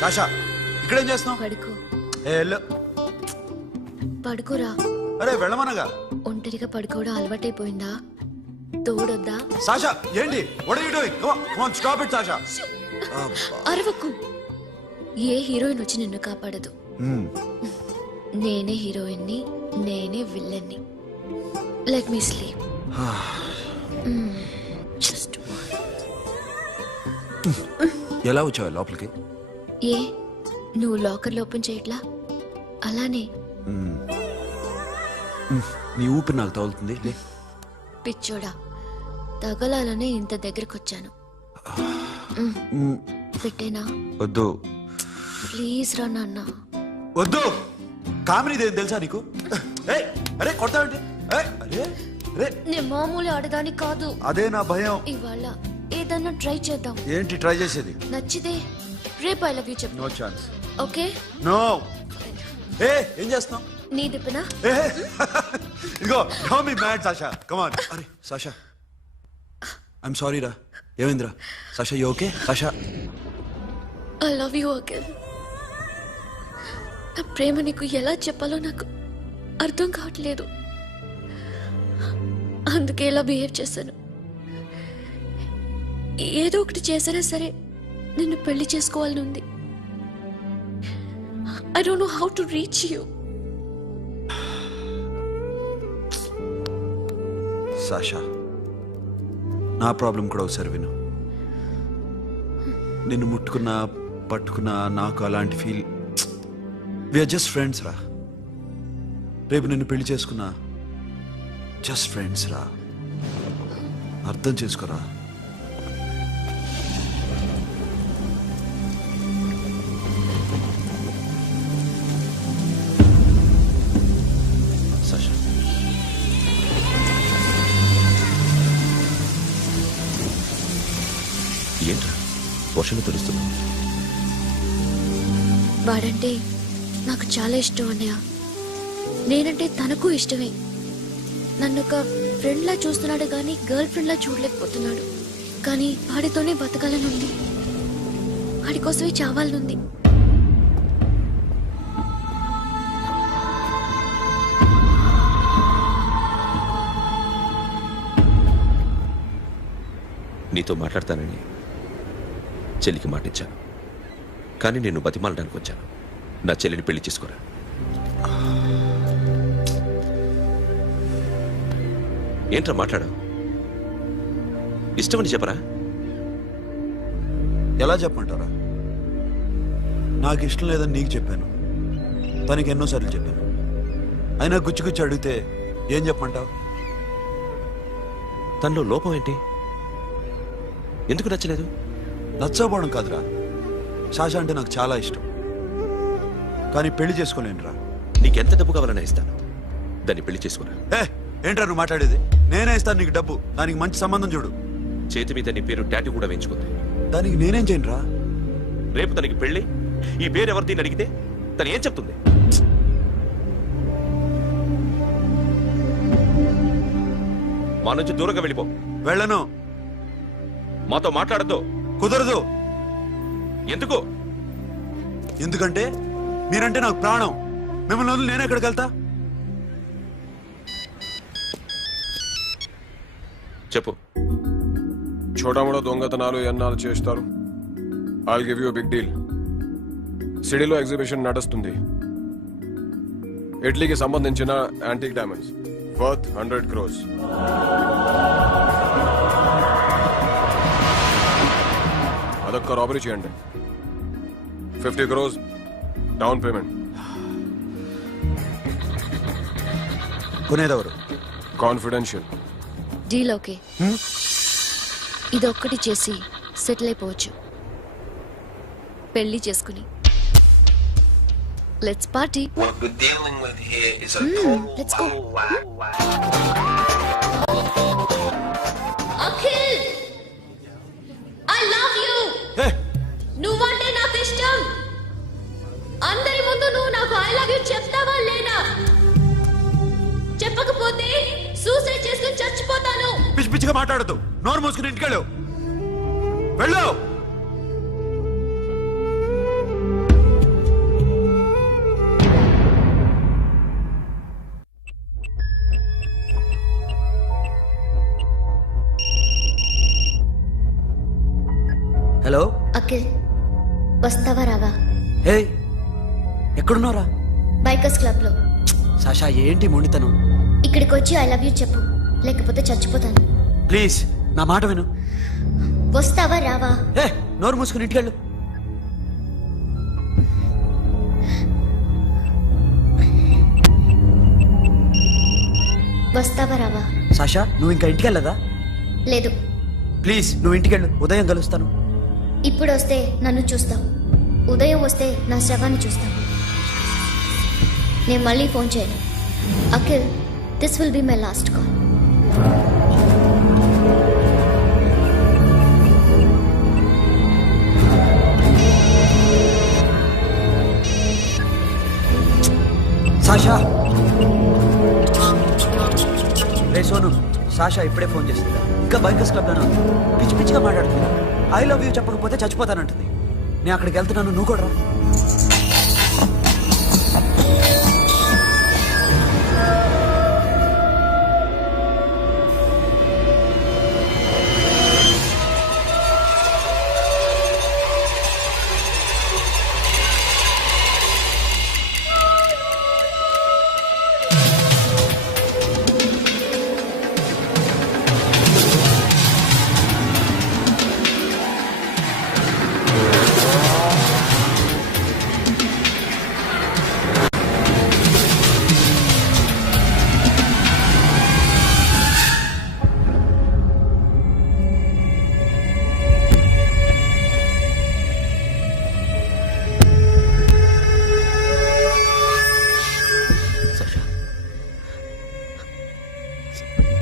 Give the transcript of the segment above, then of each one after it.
Sasha ఇక్కడేం చేస్తున్నావు? పడుకో. పడుకోరా. అరే వెళ్ళమనగా. ఒంటరిగా పడుకోవడం అలవాటైపోయిందా? తోడొద్దా? సాషా ఏంటి? What are you doing? Come on, stop it, Sasha. అరవకు. ఏ హీరోయిన్ వచ్చి నిన్ను కాపాడదు. నేనే హీరోయిన్ని, నేనే విల్లన్ని. Let me sleep. జస్ట్ ఎలా వచ్చావు లోపలికి? ఏ నువ్వు లాకర్ ఓపెన్ చేయట్లా? అలానే. నీ ఊపిరి నాకు తగులుతుంది. పిచ్చోడా, తగలాలనే ఇంత దగ్గరకు వచ్చాను. పెట్టేనా? వద్దు ప్లీజ్ రా నాన్న. వద్దు. కామినీది తెలుసా నీకు? అరే కొడతావండి. నేను మామూలు ఆడదాని కాదు. అదే నా భయం. ఇవాళ ఏదన్నా ట్రై చేద్దాం. ఏంటి ట్రై చేసేది? నచ్చితే రేపు ఐ లవ్ యూ చెప్పు. No chance. ఓకే? నో. ఏం చేస్తున్నావు? నీ దిప్పునా? ఇదిగో don't be mad Sasha. Come on. అరే సాషా, ఐఎమ్ సారీ రా. ఏమైందిరా? Sasha you okay? Sasha I love you again. నా ప్రేమ నీకు ఎలా చెప్పాలో నాకు అర్థం కావట్లేదు. అందుకే ఇలా బిహేవ్ చేశాను. ఏదో ఒకటి చేసినా సరే నిన్ను పెళ్లి చేసుకోవాలని ఉంది. I don't know how to reach you. Sasha, నా ప్రాబ్లం కూడా ఒకసారి విను. నిన్ను ముట్టుకున్నా పట్టుకున్నా నాకు అలాంటి ఫీల్. వీఆర్ జస్ట్ ఫ్రెండ్స్ రా. రేపు నిన్ను పెళ్లి చేసుకున్నా జస్ట్ ఫ్రెండ్స్ రా. అర్థం చేసుకోరా. సాషా, ఏంట్రా వర్షంలో తెలుస్తున్నా? వాడంటే నాకు చాలా ఇష్టం అన్నయ్య. నేనంటే తనకు ఇష్టమే. నన్ను ఒక ఫ్రెండ్ లా చూస్తున్నాడు కానీ గర్ల్ ఫ్రెండ్ లా చూడలేకపోతున్నాడు. కానీ వాడితోనే బతకాలనుంది, వాడి కోసమే చావాలనుంది. నీతో మాట్లాడతానని చెల్లికి మాటిచ్చాను, కానీ నేను బతిమాలడానికి వచ్చాను. నా చెల్లిని పెళ్లి చేసుకోరా. ఏంట్రా మాట్లాడావు? ఇష్టమని చెప్పరా? ఎలా చెప్పమంటారా? నాకు ఇష్టం లేదని నీకు చెప్పాను, తనకి ఎన్నోసార్లు చెప్పాను. అయినా గుచ్చి గుచ్చి అడిగితే ఏం చెప్పమంటావు? తనలో లోపం ఏంటి? ఎందుకు నచ్చలేదు? నచ్చకపోవడం కాదురా, సాషా అంటే నాకు చాలా ఇష్టం, కానీ పెళ్లి చేసుకోలేనురా. నీకెంత డబ్బు కావాలన్నా ఇస్తాను, దాన్ని పెళ్లి చేసుకురా. ఏంట్రా నువ్వు మాట్లాడేది? నేనే ఇస్తాను నీకు డబ్బు, దానికి మంచి సంబంధం చూడు. చేతి మీద నీ పేరు టాటూ కూడా వేయించుకుంది. దానికి నేనేం చేయనురా? రేపు తనకి పెళ్లి, ఈ పేరు ఎవరిది అడిగితే తను ఏం చెప్తుంది? మా నుంచి దూరంగా వెళ్ళిపో. వెళ్ళను. మాతో మాట్లాడద్దు. కుదరదు. ఎందుకు? ఎందుకంటే మీరంటే నాకు ప్రాణం. మిమ్మల్ని వదిలి నేను ఎక్కడికి వెళ్తా? చెప్పు. చోటామోటా దొంగతనాలు ఎన్నాళ్ళు చేస్తారు? I'll give you big deal. సిటీలో ఎగ్జిబిషన్ నడుస్తుంది. ఇటలీకి సంబంధించిన యాంటిక్ డైమండ్స్ వర్త్ 100 crores. అదొక్క రాబరీ చేయండి. 50 crores డౌన్ పేమెంట్. కొనేదెవరు? కాన్ఫిడెన్షియల్. Deal okay. ఇదొక్కటి చేసి సెటిల్ అయిపోవచ్చు. పెళ్లి చేసుకుని let's party. What we're dealing with here is a total let's go. Akhil, I love you. నువ్వంటే నాకు ఇష్టం. అందరి ముందు నువ్వు నాకు ఐ లవ్ యు చెప్తావా లేదా? చెప్పకపోతే సూసైడ్ చేసుకుని చచ్చిపోతాను. పిచ్చి పిచ్చిగా మాట్లాడద్దు. నోరు మూసుకుని ఇంటికి వెళ్ళు. వెళ్ళు. అఖిల్ వస్తావా రావా? హే ఎక్కడున్నారా? బైకర్స్ క్లబ్ లో. సాషా ఏంటి మొండితనం? ఇక్కడికి వచ్చి ఐ లవ్ యూ చెప్పు, లేకపోతే చచ్చిపోతాను. ప్లీజ్ నా మాట విను. వస్తావా రావా? ఏ నోరు మూసుకుని ఇంటికెళ్ళు. వస్తావా రావా? సాషా నువ్వు ఇంకా ఇంటికెళ్ళదా? లేదు. ప్లీజ్ నువ్వు ఇంటికెళ్ళు, ఉదయం కలుస్తాను. ఇప్పుడు వస్తే నన్ను చూస్తావు, ఉదయం వస్తే నా శవాన్ని చూస్తావు. నేను మళ్ళీ ఫోన్ చేయను. Akhil, this will be my last call. Sasha ray Sonu, Sasha ఇప్పుడే ఫోన్ చేస్తుంది. ఇంకా బైకర్స్ క్లబ్లోనే ఉంది. పిచ్చి పిచ్చిగా మాట్లాడుతుంది. ఐ లవ్ యూ చెప్పకపోతే చచ్చిపోతానంటుంది. నేను అక్కడికి వెళ్తున్నాను, నువ్వు కూడా రా.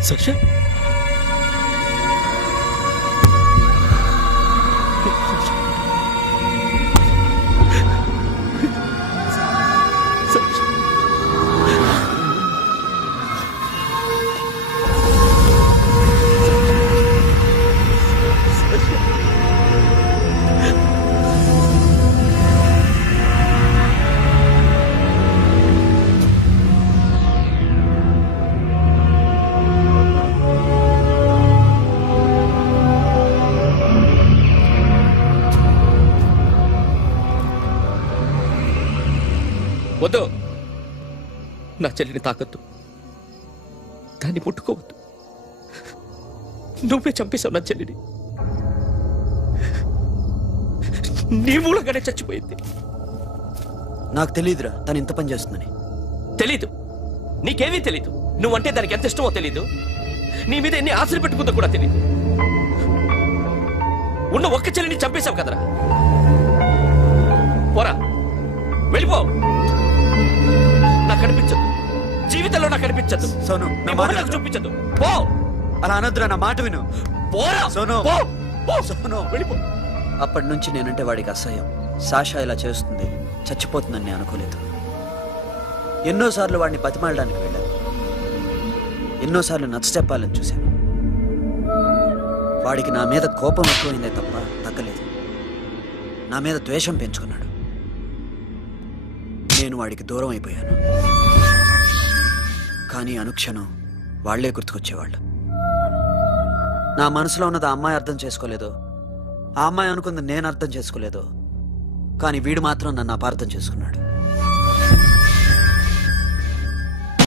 సాక్షా వద్దు, నా చెల్లిని తాకద్దు, దాన్ని ముట్టుకోవద్దు. నువ్వే చంపేశావు నా చెల్లిని. నీ మూలంగానే చచ్చిపోయింది. నాకు తెలియదురా తను ఇంత పని చేస్తుందని. తెలీదు, నీకేమీ తెలీదు. నువ్వంటే దానికి ఎంత ఇష్టమో తెలీదు. నీ మీద ఎన్ని ఆశలు పెట్టుకుందో కూడా తెలీదు. ఉన్న ఒక్క చెల్లిని చంపేశావు కదరా. పోరా, వెళ్ళిపో. నాకు కనిపించదు, జీవితంలో నాకు కనిపించదు. సోను నా నీ మాట మొహం నాకు విను. చూపించదు. పో. అలా అనొద్దురా, నా మాట విను. పోరా సోను. పో. పో. సోను వెళ్ళిపో. అప్పటి నుంచి నేనంటే వాడికి అసహ్యం. సాషా ఇలా చేస్తుంది, చచ్చిపోతుందని నేను అనుకోలేదు. ఎన్నోసార్లు వాడిని బతిమాలడానికి వెళ్ళాను, ఎన్నోసార్లు నచ్చ చెప్పాలని చూశాను. వాడికి నా మీద కోపం ఎక్కువైందే తప్ప తగ్గలేదు. నా మీద ద్వేషం పెంచుకున్నాడు. నేను వాడికి దూరం అయిపోయాను. కానీ అనుక్షణం వాళ్లే గుర్తుకొచ్చేవాళ్ళు. నా మనసులో ఉన్నది ఆ అమ్మాయి అర్థం చేసుకోలేదు, ఆ అమ్మాయి అనుకుంది నేను అర్థం చేసుకోలేదు. కానీ వీడు మాత్రం నన్ను అపార్థం చేసుకున్నాడు.